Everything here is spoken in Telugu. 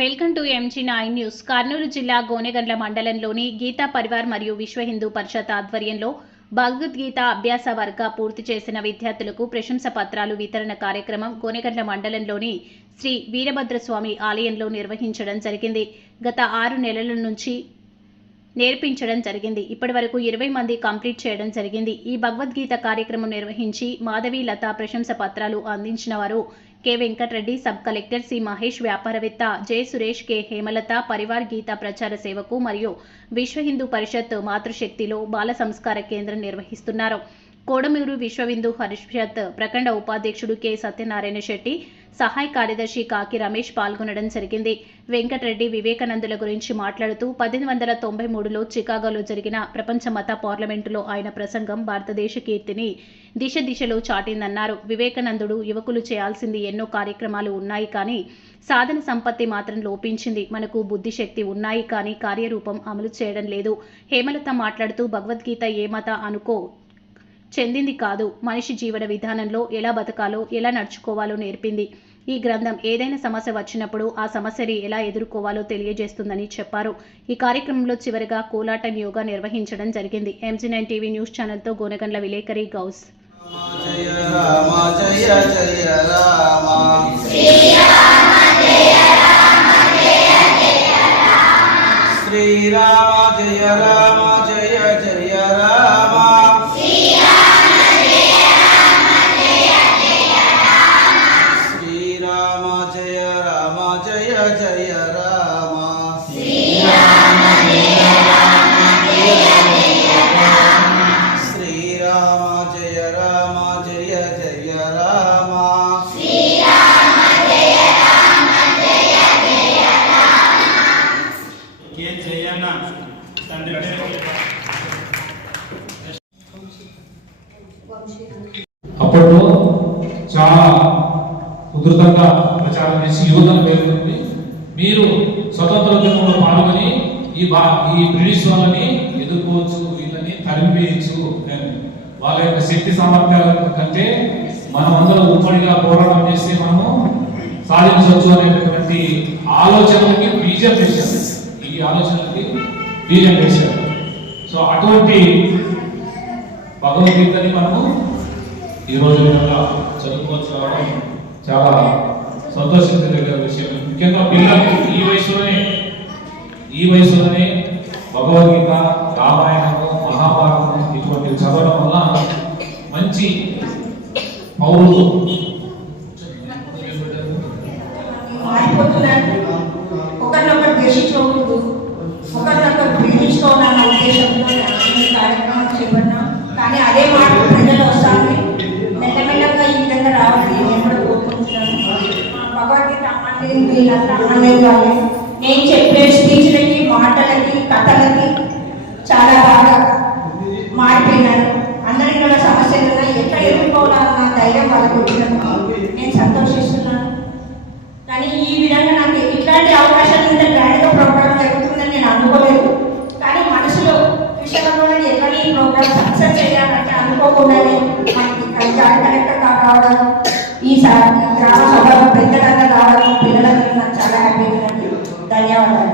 Welcome MG nine news. Kurnool జిల్లా గోనెగండ్ల మండలంలోని గీతా పరివార్ మరియు విశ్వ హిందూ పరిషత్ ఆధ్వర్యంలో భగవద్గీత అభ్యాస వర్గ పూర్తి చేసిన విద్యార్థులకు ప్రశంస పత్రాలు వితరణ కార్యక్రమం గోనెగండ్ల మండలంలోని శ్రీ వీరభద్రస్వామి ఆలయంలో నిర్వహించడం జరిగింది. గత ఆరు నెలల నుంచి నేర్పించడం జరిగింది. ఇప్పటి వరకు ఇరవై మంది కంప్లీట్ చేయడం జరిగింది. ఈ భగవద్గీత కార్యక్రమం నిర్వహించి మాధవి లత ప్రశంస పత్రాలు అందించిన వారు K Venkatareddy sub collector C Mahesh వ్యాపారవేత్త జె సురేష్ కె హేమలత పరివార్ గీత ప్రచార సేవకు మరియు విశ్వ హిందూ పరిషత్ మాతృశక్తిలో బాల సంస్కార కేంద్రం నిర్వహిస్తున్నారు. కోడమూరు విశ్వ హిందూ పరిషత్ ప్రఖండ ఉపాధ్యక్షుడు కె సత్యనారాయణ శెట్టి సహాయ కార్యదర్శి కాకి రమేష్ పాల్గొనడం జరిగింది. వెంకటరెడ్డి వివేకానందుల గురించి మాట్లాడుతూ పద్దెనిమిది వందల తొంభై మూడులో చికాగోలో జరిగిన ప్రపంచ మత పార్లమెంటులో ఆయన ప్రసంగం భారతదేశ కీర్తిని దిశ దిశలో చాటిందన్నారు. వివేకానందుడు యువకులు చేయాల్సింది ఎన్నో కార్యక్రమాలు ఉన్నాయి కానీ సాధన సంపత్తి మాత్రం లోపించింది. మనకు బుద్ధిశక్తి ఉన్నాయి కానీ కార్యరూపం అమలు చేయడం లేదు. హేమలత మాట్లాడుతూ భగవద్గీత ఏ మత అనుకో చెందింది కాదు. మనిషి జీవన విధానంలో ఎలా బతకాలో ఎలా నడుచుకోవాలో నేర్పింది. ఈ గ్రంథం ఏదైనా సమస్య వచ్చినప్పుడు ఆ సమస్యని ఎలా ఎదుర్కోవాలో తెలియజేస్తుందని చెప్పారు. ఈ కార్యక్రమంలో చివరిగా కోలాటం యోగా నిర్వహించడం జరిగింది. ఎంజీ నైన్ టీవీ న్యూస్ ఛానల్తో గోనగండ్ల విలేకరి గౌస్. జయ రామ జయ జయ రామ శ్రీరామ జయ రామ. అప్పట్లో చాలా ఉధృతంగా ప్రచారం చేసి యువతను పేర్కొంది మీరు స్వతంత్ర ఉద్యమంలో పాల్గొని ఈ బా ఈ బ్రిటిష్ వాళ్ళని ఎదుర్కోవచ్చు వీళ్ళని తరిమివేయచ్చు అని. వాళ్ళ యొక్క శక్తి సామర్థ్యాల కంటే మనం అందరం ఉమ్మడిగా పోరాటం చేస్తే మనము సాధించవచ్చు అనేటటువంటి ఆలోచనలకి బీజం వేశారు ఈ ఆలోచనలకి బీజం వేశారు సో అటువంటి భగవద్గీతని మనము ఈ రోజు విధంగా చదువుకోవచ్చు రావడం చాలా సంతోషించదగ్గ విషయం. ముఖ్యంగా పిల్లలు ఈ వయసులోనే ఈ వయసులోనే ఒకరినొకరు ఉద్దేశంతో ఈ కార్యక్రమం చేపట్టాం కానీ అదే మాట ప్రజలు వస్తారని మెల్లమెల్లగా ఈ విధంగా రావాలని నేను కూడా కోరుకుంటున్నాను. భగవద్గీత అమ్మలేదు వీళ్ళంతా అమ్మలేదు వాళ్ళే. నేను చెప్పే స్పీచ్లకి మాటలకి కథలకి చాలా బాగా మారిపోయినారు. అందరికీ కూడా సమస్యలు ఉన్నాయి ఎట్లా ఎదుర్కోవాలన్న ధైర్యం వాళ్ళకు వచ్చినప్పుడు నేను సంతోషిస్తున్నాను. కానీ ఈ విధంగా నాకు ఇట్లాంటి అవకాశం రావడం ఈ గ్రామ సభ పెద్దలంగా రావడం పిల్లలకి నాకు చాలా హ్యాపీగా ధన్యవాదాలు.